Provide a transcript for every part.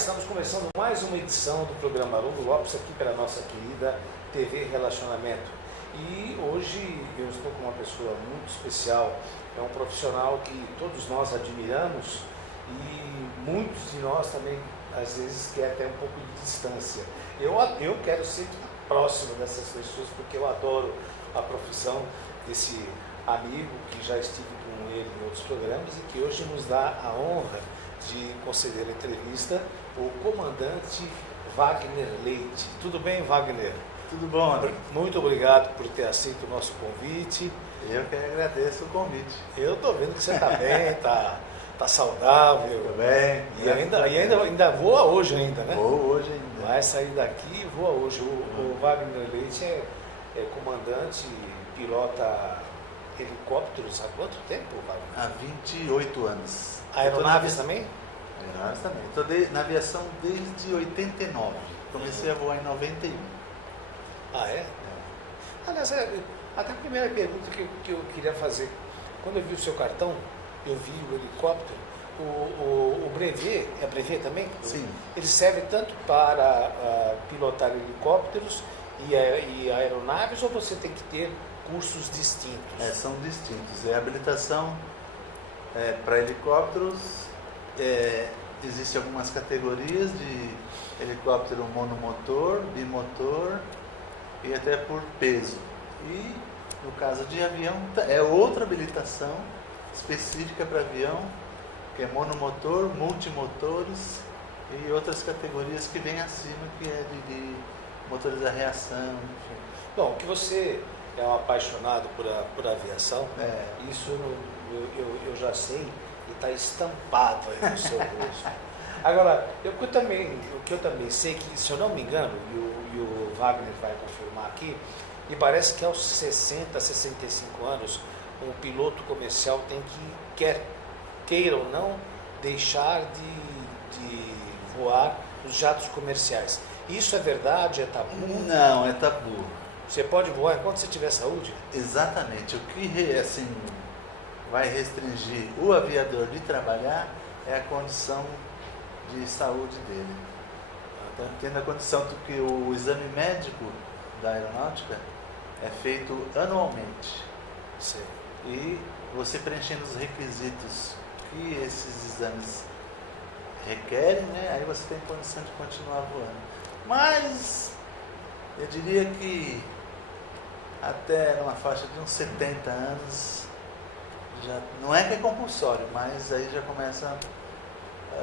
estamos começando mais uma edição do programa Haroldo Lopes aqui pela nossa querida TV Relacionamento. E hoje eu estou com uma pessoa muito especial, é um profissional que todos nós admiramos e muitos de nós também às vezes quer até um pouco de distância. Eu quero sempre estar próximo dessas pessoas porque eu adoro a profissão desse amigo que já estive com ele em outros programas e que hoje nos dá a honra de conceder a entrevista, o comandante Wagner Leite. Tudo bem, Wagner? Tudo bom, André? Muito obrigado por ter aceito o nosso convite. Eu que agradeço o convite. Eu estou vendo que você está bem, tá saudável. Estou bem. E ainda voa hoje ainda, né? Vou hoje ainda. Vai sair daqui e voa hoje. O Wagner Leite é comandante, pilota helicópteros há quanto tempo, Wagner? Há 28 anos. Aeronaves também? Aeronaves também. Estou na aviação desde 89. Comecei a voar em 91. Ah, é? Aliás, até a primeira pergunta que eu queria fazer. Quando eu vi o seu cartão, eu vi o helicóptero. O brevet, é brevet também? Sim. Ele serve tanto para pilotar helicópteros e aeronaves, ou você tem que ter cursos distintos? São distintos. É habilitação para helicópteros. Existem algumas categorias de helicóptero monomotor, bimotor e até por peso. E no caso de avião, é outra habilitação específica para avião, que é monomotor, multimotores e outras categorias que vêm acima, que é de motores a reação, enfim. Bom, que você é um apaixonado por aviação, isso eu já sei e está estampado aí no seu rosto. Agora, o que eu também sei, que se eu não me engano, e o Wagner vai confirmar aqui, me parece que aos 60, 65 anos, um piloto comercial tem que, queira ou não, deixar de voar os jatos comerciais. Isso é verdade? É tabu? Não, é tabu. Você pode voar enquanto você tiver saúde? Exatamente. O que vai restringir o aviador de trabalhar é a condição de saúde dele. Então, tendo a condição de que o exame médico da aeronáutica é feito anualmente. Sim. E você preenchendo os requisitos que esses exames requerem, né, aí você tem condição de continuar voando. Mas eu diria que até uma faixa de uns 70 anos, já, não é que é compulsório, mas aí já começa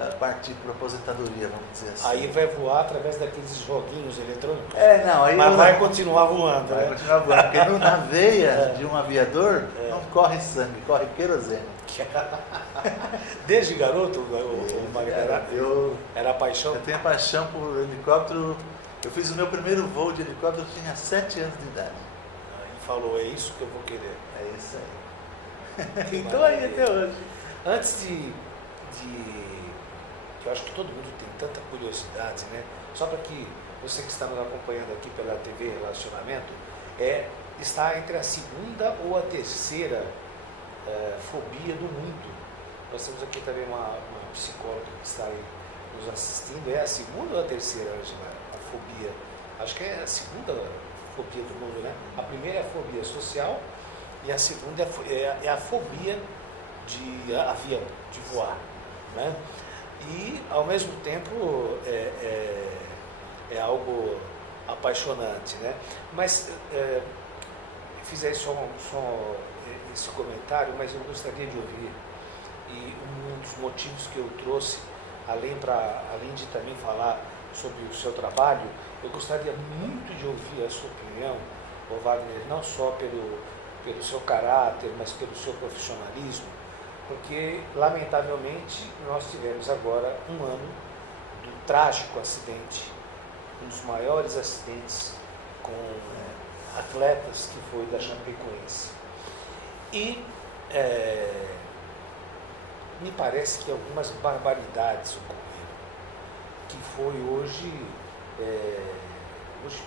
a partir para a aposentadoria, vamos dizer assim. Aí vai voar através daqueles joguinhos eletrônicos? Não, aí mas vai continuar voando, vai né? continuar voando, porque na veia de um aviador não corre sangue, corre querosene. Desde garoto, o Wagner era paixão? Eu tenho paixão por helicóptero. Eu fiz o meu primeiro voo de helicóptero, eu tinha 7 anos de idade. Ele falou, é isso que eu vou querer. É isso aí. Então aí até hoje. Antes que eu acho que todo mundo tem tanta curiosidade, né? Só para que você que está nos acompanhando aqui pela TV Relacionamento, está entre a segunda ou a terceira fobia do mundo. Nós temos aqui também uma psicóloga que está aí nos assistindo. É a segunda ou a terceira, Angela, a fobia? Acho que é a segunda fobia do mundo, né? A primeira é a fobia social e a segunda é a fobia de avião, de voar, né? E, ao mesmo tempo, é algo apaixonante, né? Mas, fiz aí só esse comentário, mas eu gostaria de ouvir, e um dos motivos que eu trouxe, além de também falar sobre o seu trabalho, eu gostaria muito de ouvir a sua opinião, Wagner, não só pelo seu caráter, mas pelo seu profissionalismo, porque, lamentavelmente, nós tivemos agora um ano do trágico acidente, um dos maiores acidentes com atletas, que foi da Chapecoense. E me parece que algumas barbaridades ocorreram, que foi hoje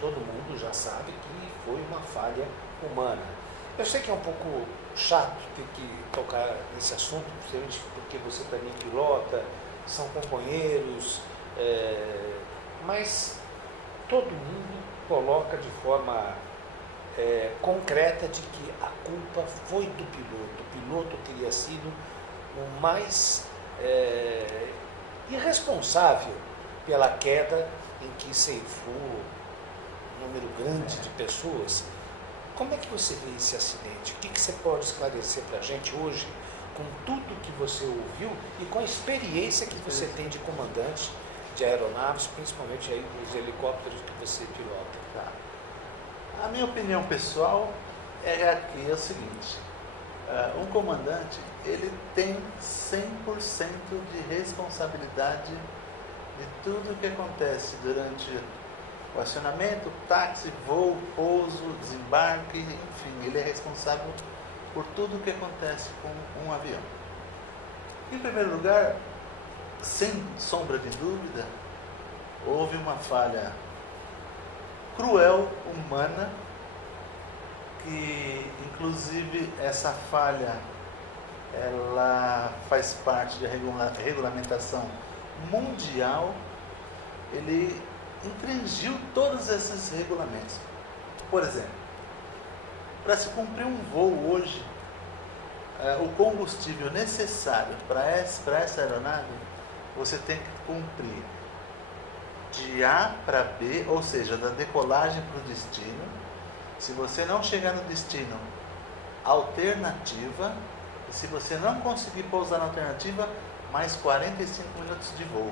todo mundo já sabe que foi uma falha humana. Eu sei que é um pouco chato ter que tocar nesse assunto, porque você também pilota, são companheiros, Mas todo mundo coloca de forma concreta de que a culpa foi do piloto. O piloto teria sido o mais irresponsável pela queda em que ceifou um número grande de pessoas. Como é que você vê esse acidente? O que você pode esclarecer para a gente hoje, com tudo que você ouviu e com a experiência que você tem de comandante de aeronaves, principalmente aí dos helicópteros que você pilota? Tá. A minha opinião pessoal é o seguinte: um comandante, ele tem 100% de responsabilidade de tudo o que acontece durante o acionamento, táxi, voo, pouso, desembarque, enfim, ele é responsável por tudo o que acontece com um avião. Em primeiro lugar, sem sombra de dúvida, houve uma falha cruel, humana, que inclusive essa falha ela faz parte da regulamentação mundial. Ele infringiu todos esses regulamentos. Por exemplo, para se cumprir um voo hoje, o combustível necessário para essa aeronave, você tem que cumprir de A para B, ou seja, da decolagem para o destino. Se você não chegar no destino, alternativa. E se você não conseguir pousar na alternativa, mais 45 minutos de voo.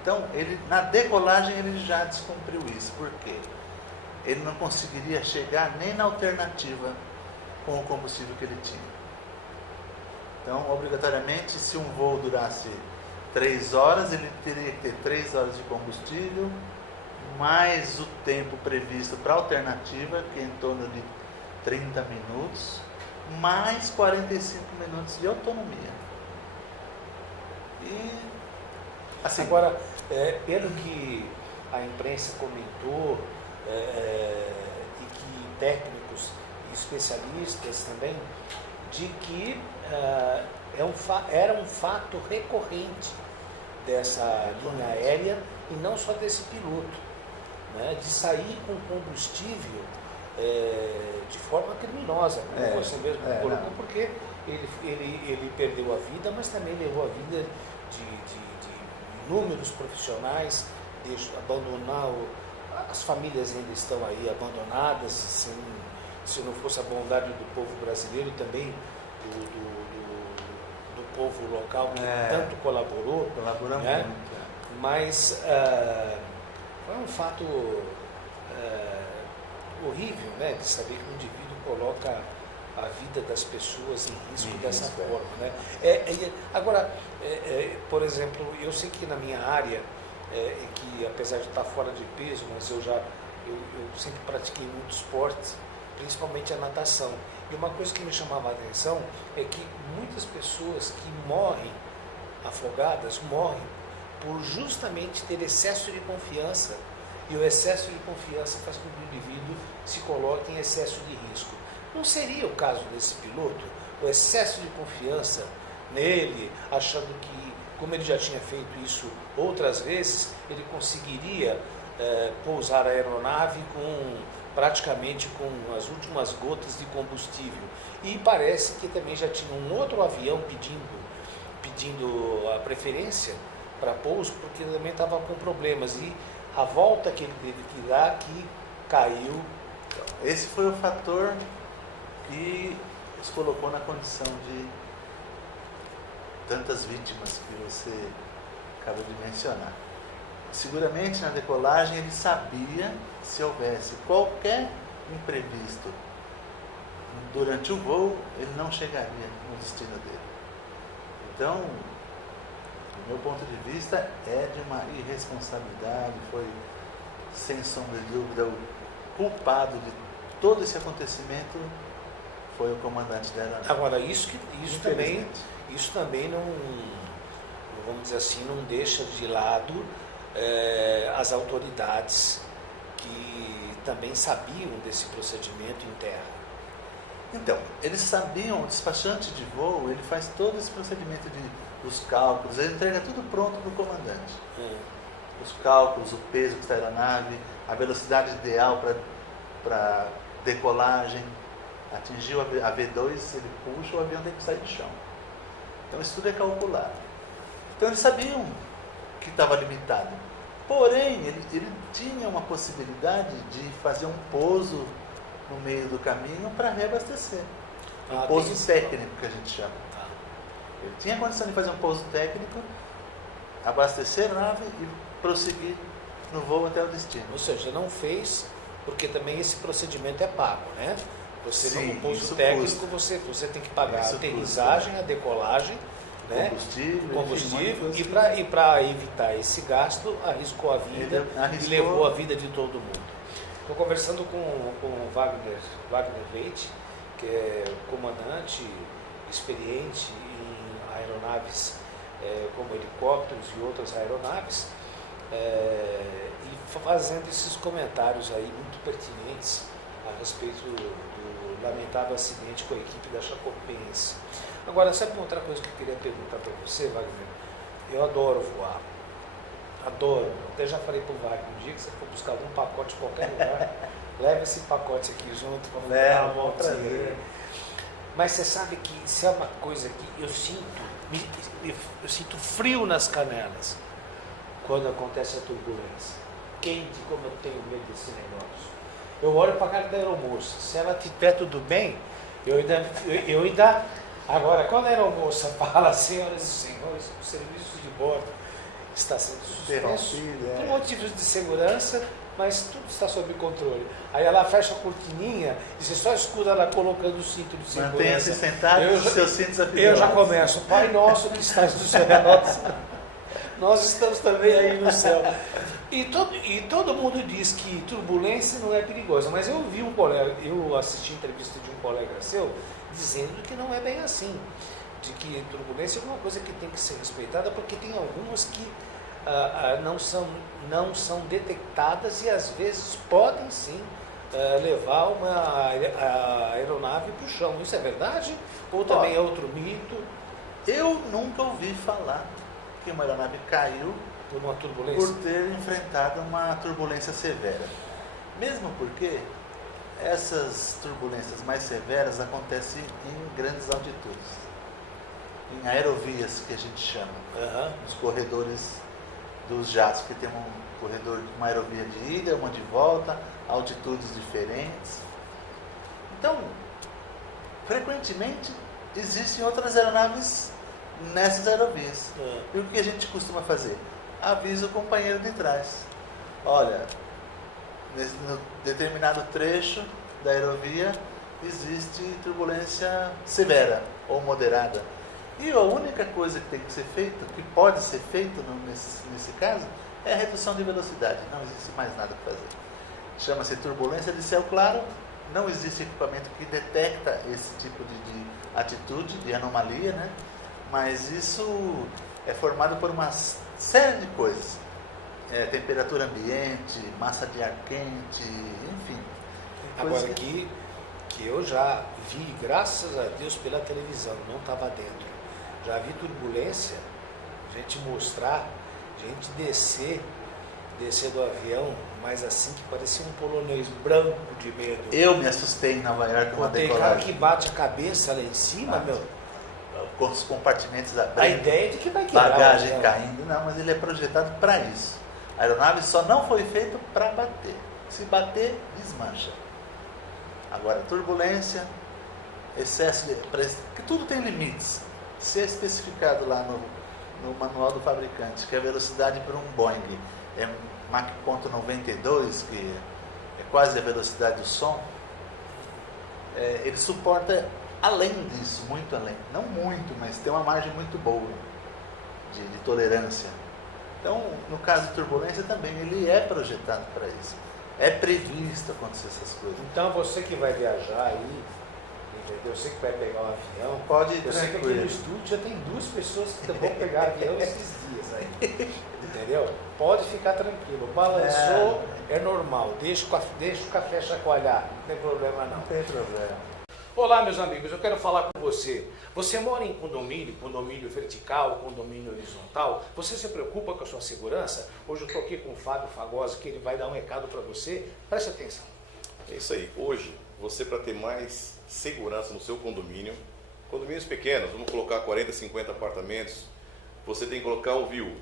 Então, na decolagem ele já descumpriu isso. Por quê? Ele não conseguiria chegar nem na alternativa com o combustível que ele tinha. Então, obrigatoriamente, se um voo durasse 3 horas, ele teria que ter 3 horas de combustível, mais o tempo previsto para a alternativa, que é em torno de 30 minutos, mais 45 minutos de autonomia. E assim, agora, pelo que a imprensa comentou, e que técnicos e especialistas também, de que era um fato recorrente dessa linha aérea, e não só desse piloto, né, de sair com combustível de forma criminosa, como você mesmo colocou, porque ele perdeu a vida, mas também levou a vida de inúmeros profissionais, abandonar as famílias ainda estão aí abandonadas, se não fosse a bondade do povo brasileiro e também do povo local que tanto colaborou, né? Muito. Mas foi um fato horrível, né, de saber que um indivíduo coloca a vida das pessoas em risco dessa forma, né? Agora, por exemplo, eu sei que na minha área, que apesar de estar fora de peso, mas eu sempre pratiquei muito esporte, principalmente a natação. E uma coisa que me chamava a atenção é que muitas pessoas que morrem afogadas morrem por justamente ter excesso de confiança, e o excesso de confiança faz com que o indivíduo se coloque em excesso de risco. Não seria o caso desse piloto? O excesso de confiança nele, achando que, como ele já tinha feito isso outras vezes, ele conseguiria pousar a aeronave praticamente com as últimas gotas de combustível. E parece que também já tinha um outro avião pedindo a preferência para pouso, porque ele também estava com problemas. E a volta que ele teve que dar, que caiu. Esse foi o fator que os colocou na condição de tantas vítimas que você acaba de mencionar. Seguramente na decolagem ele sabia, se houvesse qualquer imprevisto durante o voo, ele não chegaria no destino dele. Então, do meu ponto de vista, é de uma irresponsabilidade, foi sem sombra de dúvida o culpado de todo esse acontecimento foi o comandante da aeronave. Agora, isso também não, vamos dizer assim, não deixa de lado as autoridades que também sabiam desse procedimento em terra. Então, eles sabiam, o despachante de voo, ele faz todo esse procedimento dos cálculos, ele entrega tudo pronto para o comandante. os cálculos, o peso da aeronave, a velocidade ideal para decolagem. Atingiu a V2, ele puxa, o avião tem que sair do chão. Então isso tudo é calculado. Então eles sabiam que estava limitado. Porém, ele tinha uma possibilidade de fazer um pouso no meio do caminho para reabastecer. Um pouso técnico, que a gente chama. Ele tinha condição de fazer um pouso técnico, abastecer a nave e prosseguir no voo até o destino. Ou seja, não fez, porque também esse procedimento é pago, né? Você Sim, no pouso isso técnico, você tem que pagar Isso a aterrissagem, a decolagem, né? Combustível, E para evitar esse gasto, arriscou a vida e levou a vida de todo mundo. Estou conversando com o Wagner Leite, que é comandante experiente em aeronaves como helicópteros e outras aeronaves, e fazendo esses comentários aí muito pertinentes a respeito do lamentável acidente com a equipe da Chapecoense. Agora, sabe uma outra coisa que eu queria perguntar para você, Wagner? Eu adoro voar. Adoro. Até já falei para o Wagner, um dia que você for buscar algum pacote em qualquer lugar, leva esse pacote aqui junto, vamos dar uma voltinha. Mas você sabe que isso é uma coisa que eu sinto frio nas canelas quando acontece a turbulência. Quente, como eu tenho medo desse negócio. Eu olho para a cara da aeromoça. Se ela tiver tudo bem, eu ainda. Agora, quando a aeromoça fala, senhoras e senhores, o serviço de bordo está sendo suspenso por motivos de segurança, mas tudo está sob controle. Aí ela fecha a cortininha e você só escuta ela colocando o cinto de segurança. Mantenha-se sentado e seus cintos afiados. Eu já começo. Pai nosso que estás no céu, nós estamos também aí no céu. E todo mundo diz que turbulência não é perigosa, mas eu assisti a entrevista de um colega seu dizendo que não é bem assim, de que turbulência é uma coisa que tem que ser respeitada, porque tem algumas que não são detectadas e às vezes podem sim levar uma aeronave para o chão. Isso é verdade? Ou também é outro mito? Eu nunca ouvi falar que uma aeronave caiu por uma turbulência, por ter enfrentado uma turbulência severa. Mesmo porque essas turbulências mais severas acontecem em grandes altitudes, em aerovias que a gente chama, nos corredores dos jatos, que tem um corredor, uma aerovia de ida, uma de volta, altitudes diferentes. Então, frequentemente existem outras aeronaves nessas aerovias. E o que a gente costuma fazer? Avisa o companheiro de trás. Olha, no determinado trecho da aerovia existe turbulência severa ou moderada. E a única coisa que tem que ser feita, que pode ser feita nesse caso, é a redução de velocidade. Não existe mais nada para fazer. Chama-se turbulência de céu claro. Não existe equipamento que detecta esse tipo de atitude, de anomalia, né? Mas isso é formado por uma série de coisas. Temperatura ambiente, massa de ar quente, enfim. Agora que eu já vi, graças a Deus, pela televisão, não estava dentro. Já vi turbulência, gente mostrar, gente descer do avião, mas assim que parecia um polonês branco de medo. Eu me assustei em Nova York com uma decolagem. Tem cara que bate a cabeça lá em cima, meu. Com os compartimentos da a ideia é de que vai quebrar. Bagagem caindo, não, mas ele é projetado para isso. A aeronave só não foi feita para bater. Se bater, desmancha. Agora, turbulência, excesso de... que tudo tem limites. Se é especificado lá no manual do fabricante que a velocidade para um Boeing é Mach 92, que é quase a velocidade do som, ele suporta além disso, muito além. Não muito, mas tem uma margem muito boa de tolerância. Então, no caso de turbulência também, ele é projetado para isso. É previsto acontecer essas coisas. Então, você que vai viajar aí, entendeu? Você que vai pegar um avião, pode ir eu sei que aqui no estúdio já tem 2 pessoas que vão pegar avião esses dias aí. Entendeu? Pode ficar tranquilo. Balançou, é normal. Deixa o café chacoalhar. Não tem problema não. Não tem problema. Olá, meus amigos, eu quero falar com você. Você mora em condomínio, condomínio vertical, condomínio horizontal? Você se preocupa com a sua segurança? Hoje eu estou aqui com o Fábio Fagosi, que ele vai dar um recado para você. Preste atenção. É isso aí. Hoje, você para ter mais segurança no seu condomínio, condomínios pequenos, vamos colocar 40, 50 apartamentos, você tem que colocar o VIU,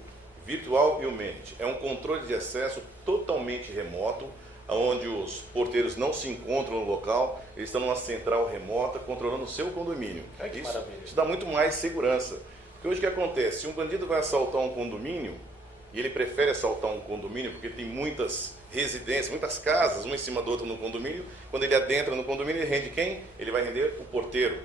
Virtual Humidity. É um controle de acesso totalmente remoto, onde os porteiros não se encontram no local, eles estão numa central remota controlando o seu condomínio. Que maravilha. Isso dá muito mais segurança. Porque hoje o que acontece? Se um bandido vai assaltar um condomínio, e ele prefere assaltar um condomínio porque tem muitas residências, muitas casas, uma em cima da outra no condomínio, quando ele adentra no condomínio, ele rende quem? Ele vai render o porteiro.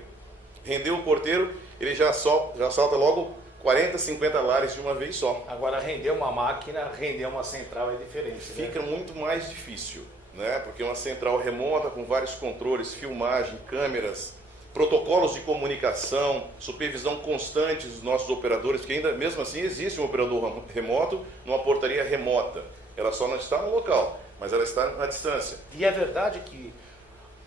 Rendeu o porteiro, ele já assalta logo 40, 50 lares de uma vez só. Agora, render uma máquina, render uma central é diferente. Fica muito mais difícil, né? Porque uma central remota com vários controles, filmagem, câmeras, protocolos de comunicação, supervisão constante dos nossos operadores, porque ainda mesmo assim existe um operador remoto numa portaria remota. Ela só não está no local, mas ela está na distância. E é verdade que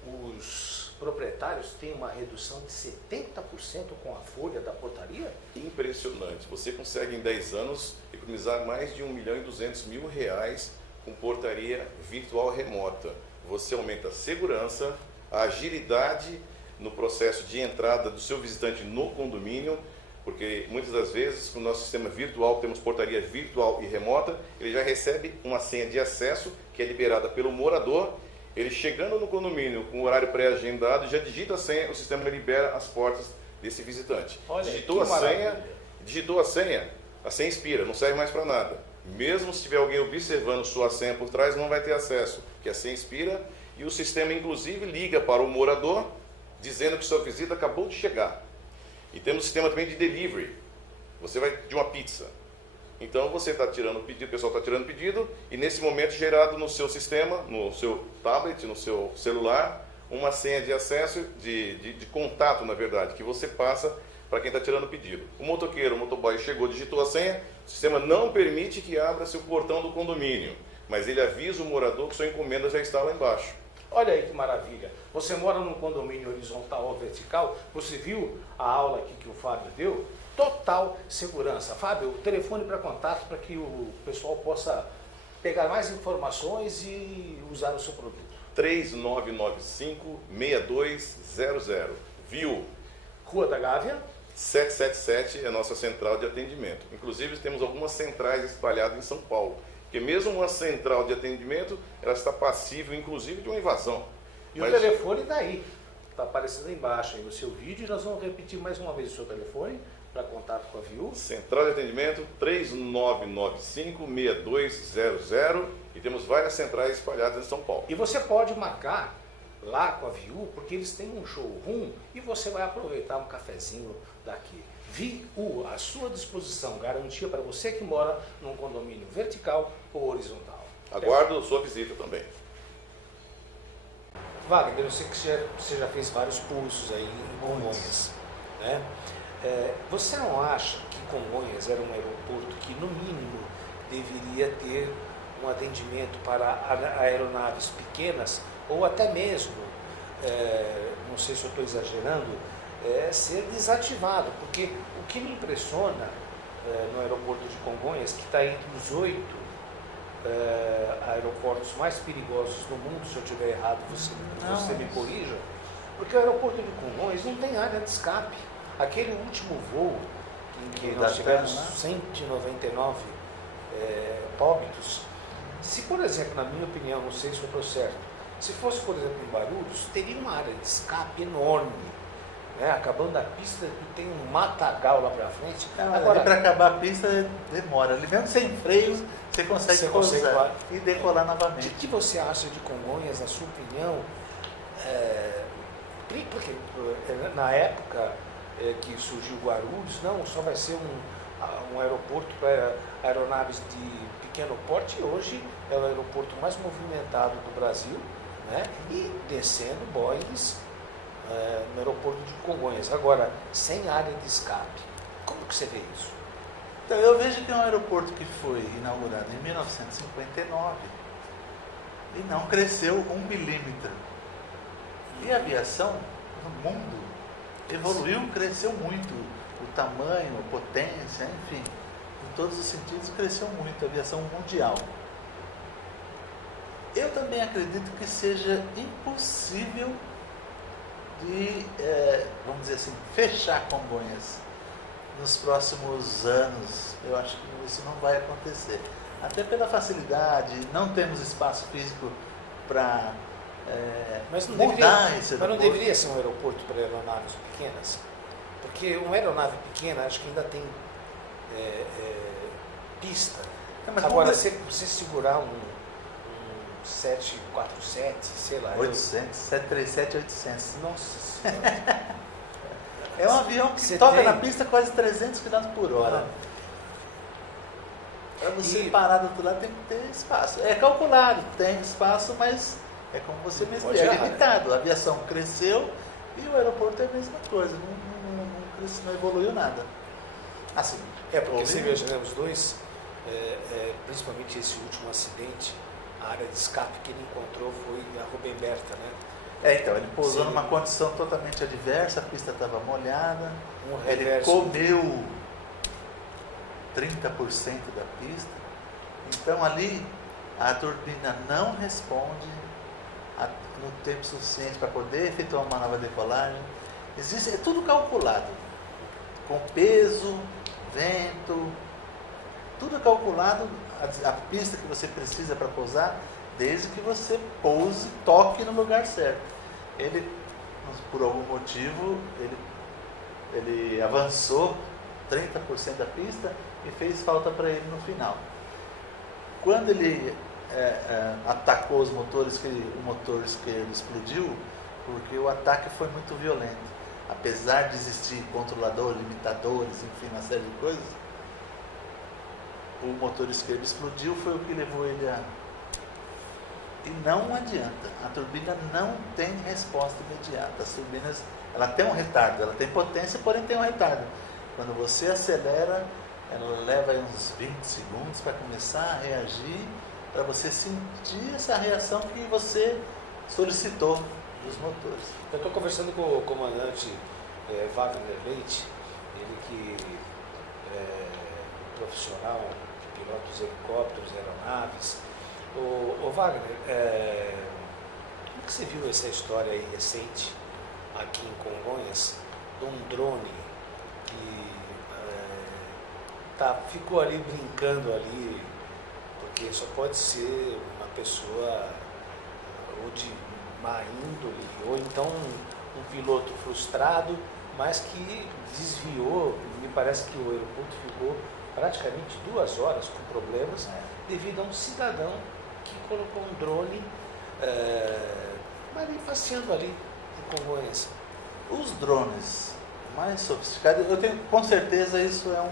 os proprietários têm uma redução de 70% com a folha da portaria? Impressionante. Você consegue em 10 anos economizar mais de R$1.200.000 com portaria virtual remota. Você aumenta a segurança, a agilidade no processo de entrada do seu visitante no condomínio, porque muitas das vezes, com o nosso sistema virtual, temos portaria virtual e remota, ele já recebe uma senha de acesso que é liberada pelo morador. Ele chegando no condomínio com o horário pré-agendado, já digita a senha, o sistema libera as portas desse visitante. Olha, digitou a senha expira, não serve mais para nada. Mesmo se tiver alguém observando sua senha por trás, não vai ter acesso, porque a senha expira e o sistema inclusive liga para o morador, dizendo que sua visita acabou de chegar. E temos um sistema também de delivery. Você vai de uma pizza. Então você está tirando o pedido, o pessoal está tirando o pedido, e nesse momento gerado no seu sistema, no seu tablet, no seu celular, uma senha de acesso, de contato, na verdade, que você passa para quem está tirando o pedido. O motoqueiro, o motoboy chegou, digitou a senha, o sistema não permite que abra-se o portão do condomínio, mas ele avisa o morador que sua encomenda já está lá embaixo. Olha aí que maravilha. Você mora num condomínio horizontal ou vertical, você viu a aula aqui que o Fábio deu? Total segurança. Fábio, o telefone para contato para que o pessoal possa pegar mais informações e usar o seu produto. 3995-6200. Viu? Rua da Gávea 777 é a nossa central de atendimento. Inclusive temos algumas centrais espalhadas em São Paulo. Porque mesmo uma central de atendimento, ela está passível, inclusive, de uma invasão. E o telefone está aí. Está aparecendo embaixo aí no seu vídeo. E nós vamos repetir mais uma vez o seu telefone para contato com a VIU. Central de atendimento 3995-6200 e temos várias centrais espalhadas em São Paulo. E você pode marcar lá com a VIU, porque eles têm um showroom e você vai aproveitar um cafezinho daqui. VIU, à sua disposição, garantia para você que mora num condomínio vertical ou horizontal. Aguardo sua visita também. Wagner, eu sei que você já fez vários cursos aí em Congonhas, né? Você não acha que Congonhas era um aeroporto que, no mínimo, deveria ter um atendimento para aeronaves pequenas ou até mesmo, não sei se eu estou exagerando, ser desativado? Porque o que me impressiona no aeroporto de Congonhas, que está entre os 8 aeroportos mais perigosos do mundo, se eu estiver errado, você me corrija, porque o aeroporto de Congonhas não tem área de escape. Aquele último voo em que nós tivemos 199 óbitos, se, por exemplo, na minha opinião, não sei se eu estou certo, se fosse, por exemplo, em Guarulhos, teria uma área de escape enorme, né? Acabando a pista, tem um matagal lá para frente. Agora, para acabar a pista demora. Ali mesmo sem freios, você consegue pousar e decolar novamente. O que você acha de Congonhas, na sua opinião? Porque na época que surgiu Guarulhos, não, só vai ser um aeroporto para aeronaves de pequeno porte, e hoje é o aeroporto mais movimentado do Brasil, né? E descendo Boeings no aeroporto de Congonhas. Agora, sem área de escape, como que você vê isso? Então, eu vejo que é um aeroporto que foi inaugurado em 1959 e não cresceu 1 milímetro. E a aviação o mundo evoluiu, cresceu muito. O tamanho, a potência, enfim, em todos os sentidos cresceu muito a aviação mundial. Eu também acredito que seja impossível de, vamos dizer assim, fechar Congonhas nos próximos anos. Eu acho que isso não vai acontecer. Até pela facilidade, não temos espaço físico para mudar esse aeroporto. Mas não deveria ser um aeroporto para aeronaves pequenas? Porque uma aeronave pequena, acho que ainda tem pista. Agora, se você segurar um 747, sei lá... 800, 737, 800. Nossa Senhora. É um avião que toca na pista quase 300 km por hora. Para você parar do outro lado tem que ter espaço. É calculado, tem espaço, mas é como você mesmo é limitado. A aviação cresceu e o aeroporto é a mesma coisa. Não evoluiu nada. Assim, porque você veja, né, os dois, principalmente esse último acidente, a área de escape que ele encontrou foi a Rubem Berta, né? Então, ele pousou numa condição totalmente adversa, a pista estava molhada, ele comeu 30% da pista, então ali a turbina não responde no tempo suficiente para poder efetuar uma nova decolagem. É tudo calculado, com peso, vento, tudo calculado, a pista que você precisa para pousar, desde que você pouse, toque no lugar certo. Ele, por algum motivo, ele avançou 30% da pista e fez falta para ele no final. Quando ele atacou os motores, o motor esquerdo explodiu, porque o ataque foi muito violento. Apesar de existir controlador, limitadores, enfim, uma série de coisas, o motor esquerdo explodiu, foi o que levou ele a... E não adianta, a turbina não tem resposta imediata. As turbinas, ela tem um retardo, ela tem potência, porém tem um retardo. Quando você acelera, ela leva uns 20 segundos para começar a reagir, para você sentir essa reação que você solicitou dos motores. Eu estou conversando com o comandante Wagner Leite, ele que é profissional, pilota dos helicópteros, aeronaves. Ô Wagner, como que você viu essa história aí recente, aqui em Congonhas, de um drone que ficou ali brincando ali, porque só pode ser uma pessoa ou de má índole, ou então um piloto frustrado, mas que desviou, me parece que o aeroporto ficou praticamente 2 horas com problemas, devido a um cidadão que colocou um drone ali passeando ali em Congonhas. Os drones mais sofisticados, com certeza isso é um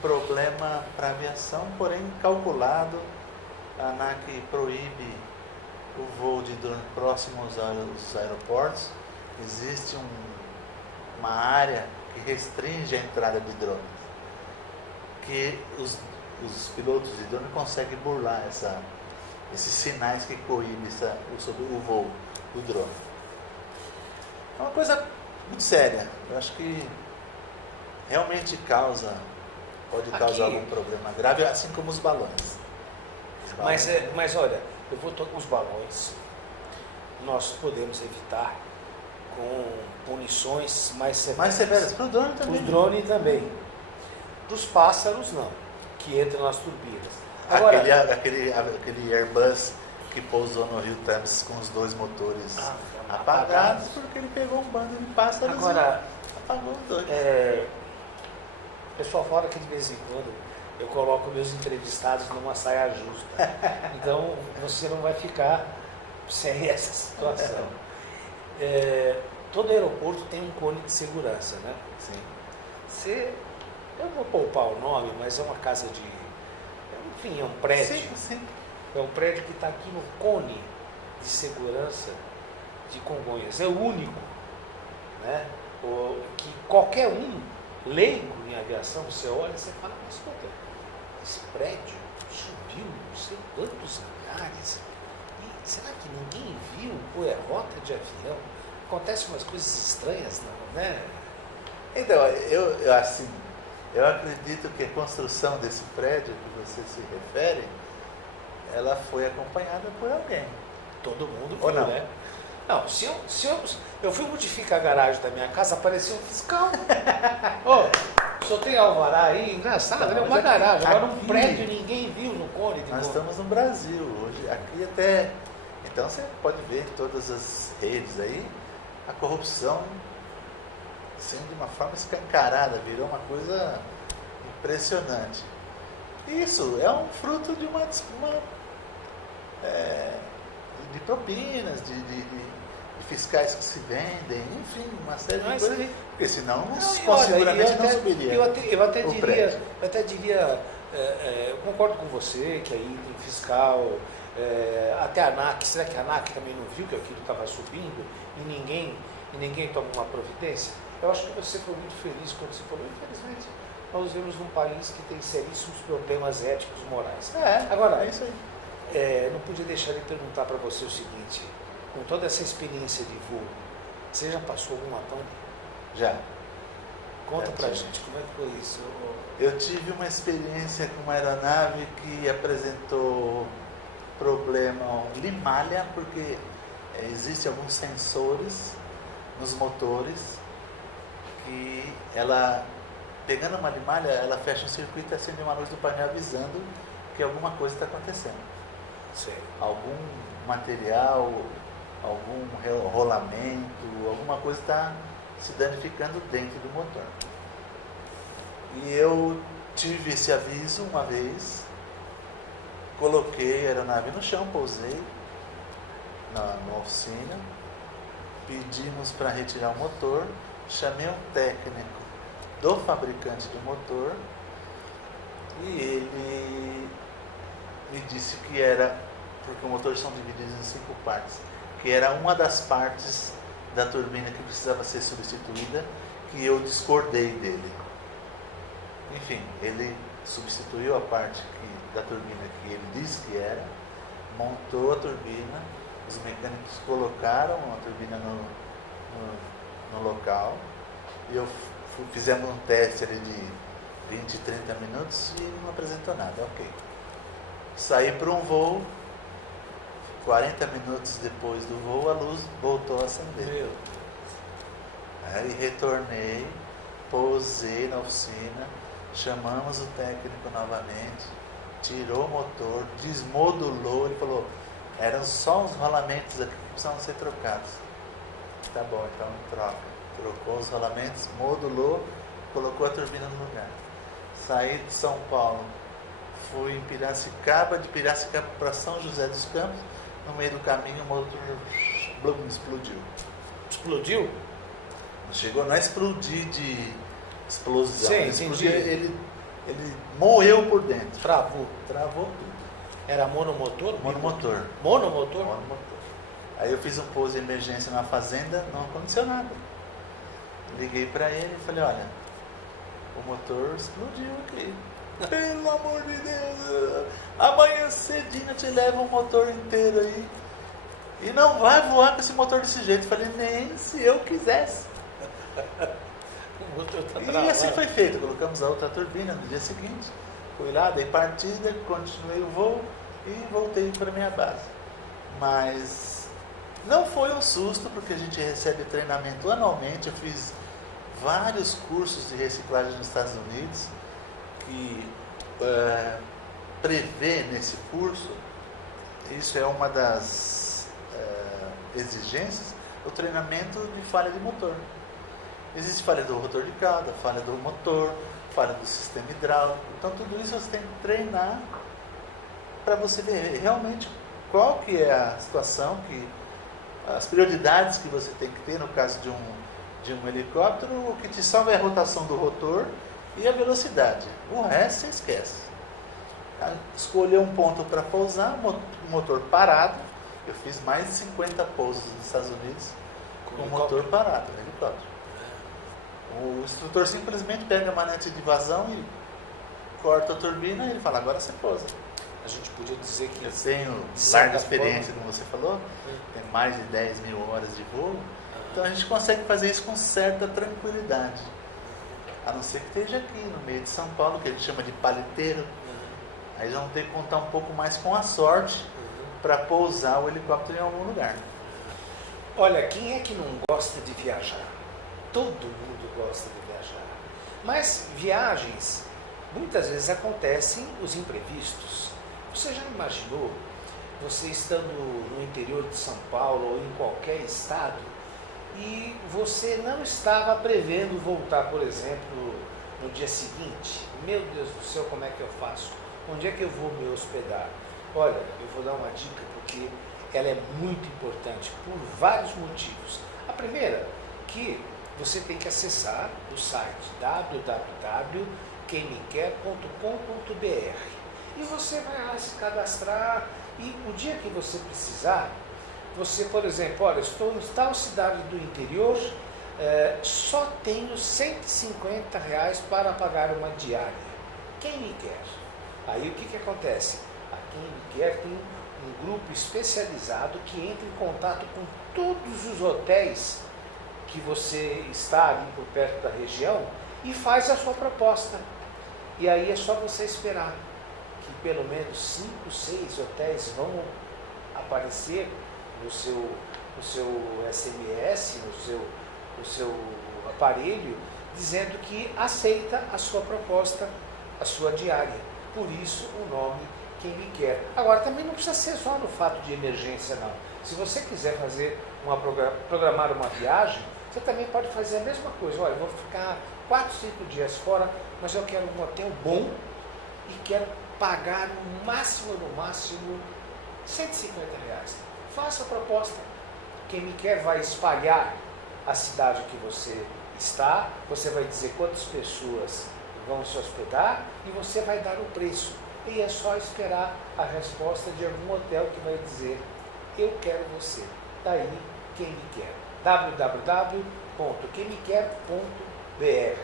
problema para a aviação, porém calculado. A ANAC proíbe o voo de drone próximos aos aeroportos. Existe uma área que restringe a entrada de drones, que os pilotos de drone conseguem burlar esses sinais que coíbem sobre o voo do drone. É uma coisa muito séria. Eu acho que realmente pode causar algum problema grave, assim como os balões. Mas olha, eu vou tocar os balões, nós podemos evitar com punições mais severas. Mais severas para o drone também. Para o drone também. Para os pássaros não, que entram nas turbinas. Agora, aquele Airbus que pousou no Rio Thames com os 2 motores apagados, porque ele pegou um bando de pássaros e apagou os 2. O pessoal fala que de vez em quando eu coloco meus entrevistados numa saia justa. Então você não vai ficar sem essa situação. Todo aeroporto tem um cone de segurança, né? Sim. Eu vou poupar o nome, mas é uma casa de... Enfim, é um prédio. Sim. É um prédio que está aqui no cone de segurança de Congonhas. É o único, né? Que qualquer um leigo em aviação, você olha e você fala, mas escuta, esse prédio subiu não sei quantos andares, e será que ninguém viu? Ou é rota de avião? acontecem umas coisas estranhas, não, né? Então, assim, eu acredito que a construção desse prédio que você se refere, ela foi acompanhada por alguém. Todo mundo Ou viu, não? né? Não, se eu fui modificar a garagem da minha casa, apareceu um fiscal. Ô, o senhor tem alvará aí? Engraçado, Não, né? Uma mas garagem. Agora um aqui- prédio ninguém viu no cone de Nós novo. estamos no Brasil hoje, aqui até. Então você pode ver em todas as redes aí a corrupção sendo de uma forma escancarada, virou uma coisa impressionante. Isso é um fruto de de propinas, de fiscais que se vendem, enfim, uma série de Mas coisas. Porque senão Não, seguramente não subiria. Eu até o diria, prédio. eu concordo com você que aí tem fiscal, até a ANAC, será que a ANAC também não viu que aquilo estava subindo e ninguém toma uma providência? Eu acho que você foi muito feliz quando você falou, infelizmente, nós vivemos num país que tem seríssimos problemas éticos e morais. Agora, É isso aí. não podia deixar de perguntar para você o seguinte, com toda essa experiência de voo, você já passou alguma pane? Já. Conta Já pra tive. gente, como é que foi isso? Eu tive uma experiência com uma aeronave que apresentou problema limalha, porque existem alguns sensores nos motores que ela, pegando uma limalha, ela fecha um circuito e acende uma luz do painel avisando que alguma coisa está acontecendo. Sei. Algum material, algum rolamento, alguma coisa está se danificando dentro do motor. E eu tive esse aviso uma vez, coloquei a aeronave no chão, pousei na oficina, pedimos para retirar o motor, chamei um técnico do fabricante do motor e ele me disse que era, porque os motores são divididos em 5 partes, que era uma das partes da turbina que precisava ser substituída, que eu discordei dele. Enfim, ele substituiu a parte da turbina que ele disse que era, montou a turbina, os mecânicos colocaram a turbina no local e fizemos um teste ali de 20, 30 minutos e não apresentou nada, ok. Saí para um voo, 40 minutos depois do voo a luz voltou a acender. Aí retornei, pousei na oficina, chamamos o técnico novamente, tirou o motor, desmodulou, ele falou, eram só os rolamentos aqui que precisavam ser trocados. Tá bom, então troca. Trocou os rolamentos, modulou, colocou a turbina no lugar. Saí de São Paulo, fui em Piracicaba, de Piracicaba para São José dos Campos, no meio do caminho o motor blum, explodiu. Explodiu? Não chegou a explodir de explosão. Sim, Ele explodiu, entendi. ele moeu por dentro. Travou. Travou tudo. Era monomotor? Monomotor. Monomotor? Monomotor. Aí eu fiz um pouso de emergência na fazenda, não aconteceu nada. Liguei para ele e falei, olha, o motor explodiu aqui. Pelo amor de Deus, amanhã cedinho eu te levo o motor inteiro aí. E não vai voar com esse motor desse jeito. Eu falei, nem se eu quisesse. O motor tá E travado. assim foi feito. Colocamos a outra turbina no dia seguinte. Fui lá, dei partida, continuei o voo e voltei para minha base. Mas não foi um susto, porque a gente recebe treinamento anualmente. Eu fiz vários cursos de reciclagem nos Estados Unidos que prevê nesse curso, isso é uma das exigências, o treinamento de falha de motor. Existe falha do rotor de cauda, falha do motor, falha do sistema hidráulico. Então tudo isso você tem que treinar para você ver realmente qual que é a situação, as prioridades que você tem que ter no caso de um helicóptero. O que te salva é a rotação do rotor e a velocidade. O resto você esquece. Escolher um ponto para pousar, motor parado. Eu fiz mais de 50 pousos nos Estados Unidos com o motor parado, no helicóptero. O instrutor simplesmente pega a manete de vazão e corta a turbina e ele fala, agora você pousa. A gente podia dizer que... Eu tenho de certa larga experiência, como você falou, tem mais de 10 mil horas de voo, Então a gente consegue fazer isso com certa tranquilidade. A não ser que esteja aqui no meio de São Paulo, que a gente chama de paliteiro. Aí vão ter que contar um pouco mais com a sorte para pousar o helicóptero em algum lugar. Olha, quem é que não gosta de viajar? Todo mundo gosta de viajar. Mas viagens, muitas vezes acontecem os imprevistos. Você já imaginou você estando no interior de São Paulo ou em qualquer estado e você não estava prevendo voltar, por exemplo, no dia seguinte? Meu Deus do céu, como é que eu faço? Onde é que eu vou me hospedar? Olha, eu vou dar uma dica porque ela é muito importante por vários motivos. A primeira, que você tem que acessar o site www.quemmequer.com.br e você vai lá se cadastrar e o dia que você precisar, você, por exemplo, olha, estou em tal cidade do interior, só tenho R$150 para pagar uma diária. Quem me quer? Aí o que acontece? A Quem me quer tem um grupo especializado que entra em contato com todos os hotéis que você está ali por perto da região e faz a sua proposta. E aí é só você esperar que pelo menos 5, 6 hotéis vão aparecer no seu SMS, no seu aparelho, dizendo que aceita a sua proposta, a sua diária. Por isso o nome Quem Me Quer. Agora, também não precisa ser só no fato de emergência, não. Se você quiser programar uma viagem, você também pode fazer a mesma coisa. Olha, eu vou ficar 4, 5 dias fora, mas eu quero um hotel bom e quero pagar no máximo R$150. Faça a proposta. Quem Me Quer vai espalhar a cidade que você está, você vai dizer quantas pessoas vão se hospedar e você vai dar o preço. E é só esperar a resposta de algum hotel que vai dizer: eu quero você. Daí, Quem Me Quer. www.quemmequer.br.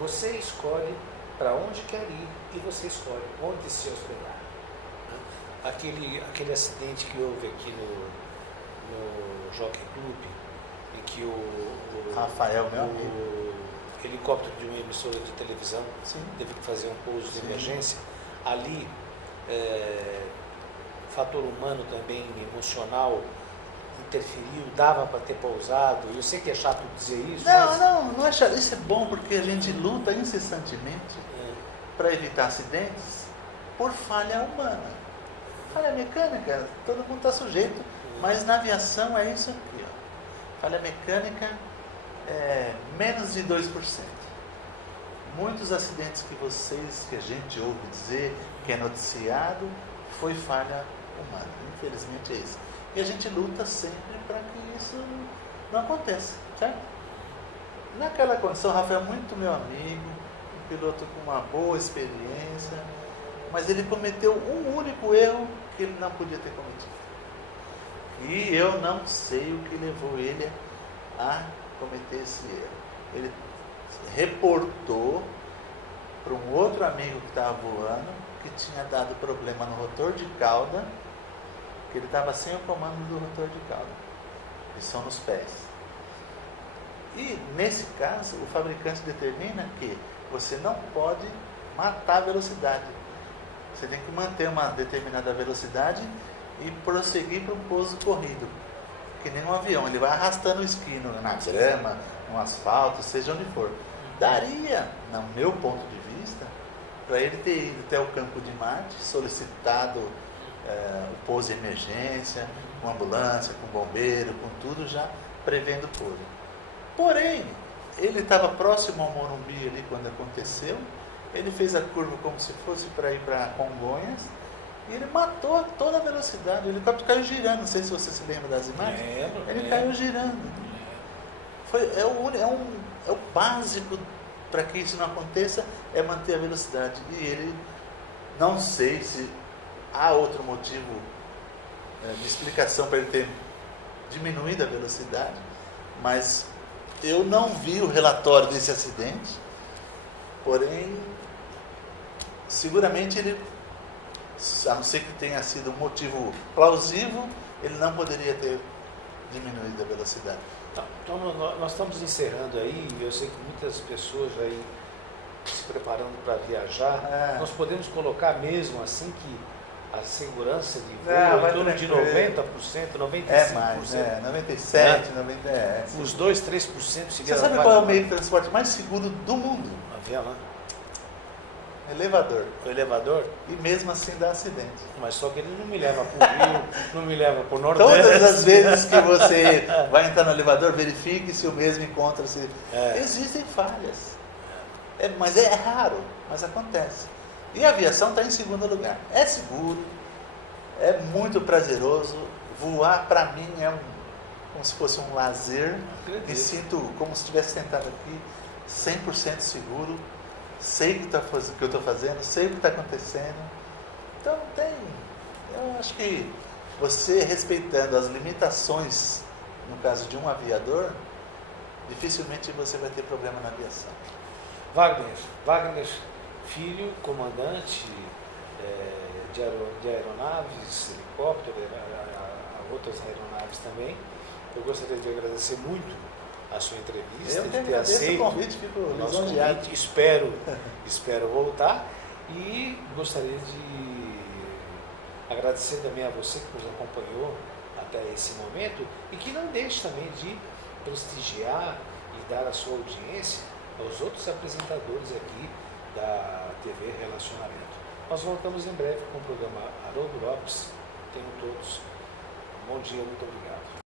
Você escolhe para onde quer ir e você escolhe onde se hospedar. Aquele acidente que houve aqui no Jockey Club, em que o Rafael, meu amigo, o helicóptero de uma emissora de televisão teve que fazer um pouso de emergência. Ali, fator humano também, emocional, interferiu, dava para ter pousado. Eu sei que é chato dizer isso, mas... Não é chato. Isso é bom porque a gente luta incessantemente para evitar acidentes por falha humana. Falha mecânica, todo mundo está sujeito, mas na aviação é isso aqui. Ó. Falha mecânica é menos de 2%. Muitos acidentes que a gente ouve dizer, que é noticiado, foi falha humana. Infelizmente é isso. E a gente luta sempre para que isso não aconteça, certo? Naquela condição, o Rafael é muito meu amigo, um piloto com uma boa experiência, mas ele cometeu um único erro que ele não podia ter cometido. E eu não sei o que levou ele a cometer esse erro. Ele reportou para um outro amigo que estava voando que tinha dado problema no rotor de cauda, que ele estava sem o comando do rotor de cauda, que são nos pés. E nesse caso, o fabricante determina que você não pode matar a velocidade. Você tem que manter uma determinada velocidade e prosseguir para um pouso corrido, que nem um avião. Ele vai arrastando o esquino na grama, no asfalto, seja onde for. Daria, no meu ponto de vista, para ele ter ido até o campo de Marte, solicitado o pouso de emergência, com ambulância, com bombeiro, com tudo já prevendo o pouso. Porém, ele estava próximo ao Morumbi ali quando aconteceu, ele fez a curva como se fosse para ir para Congonhas, e ele matou toda a velocidade, o helicóptero caiu girando, não sei se você se lembra das imagens, ele caiu girando. É o básico para que isso não aconteça, é manter a velocidade. E ele, não sei se há outro motivo de explicação para ele ter diminuído a velocidade, mas eu não vi o relatório desse acidente, porém, seguramente ele, a não ser que tenha sido um motivo plausível, ele não poderia ter diminuída a velocidade. Então, nós estamos encerrando aí, eu sei que muitas pessoas aí se preparando para viajar, nós podemos colocar mesmo assim que a segurança de voo é em torno de 90%, 95%. É mais, 97%, 90%. Os 2, 3% se Você sabe qual é o meio de transporte mais seguro do mundo? Avião, né? Elevador. O elevador? E mesmo assim dá acidente. Mas só que ele não me leva para o Rio, não me leva para o Nordeste. Todas as vezes que você vai entrar no elevador, verifique se o mesmo encontra-se. Existem falhas. Mas é raro, mas acontece. E a aviação está em segundo lugar. É seguro, é muito prazeroso. Voar, para mim, é como se fosse um lazer. Me sinto como se estivesse sentado aqui, 100% seguro. Sei o que eu estou fazendo, sei o que está acontecendo. Então, eu acho que você respeitando as limitações, no caso de um aviador, dificilmente você vai ter problema na aviação. Wagner Filho, comandante de aeronaves, helicóptero, outras aeronaves também. Eu gostaria de agradecer muito a sua entrevista, Eu de ter aceito o convite, fico o nosso lisonjeado. convite. Espero voltar e gostaria de agradecer também a você que nos acompanhou até esse momento e que não deixe também de prestigiar e dar a sua audiência aos outros apresentadores aqui da TV Relacionamento. Nós voltamos em breve com o programa Haroldo Lopes. Tenham todos um bom dia, muito obrigado.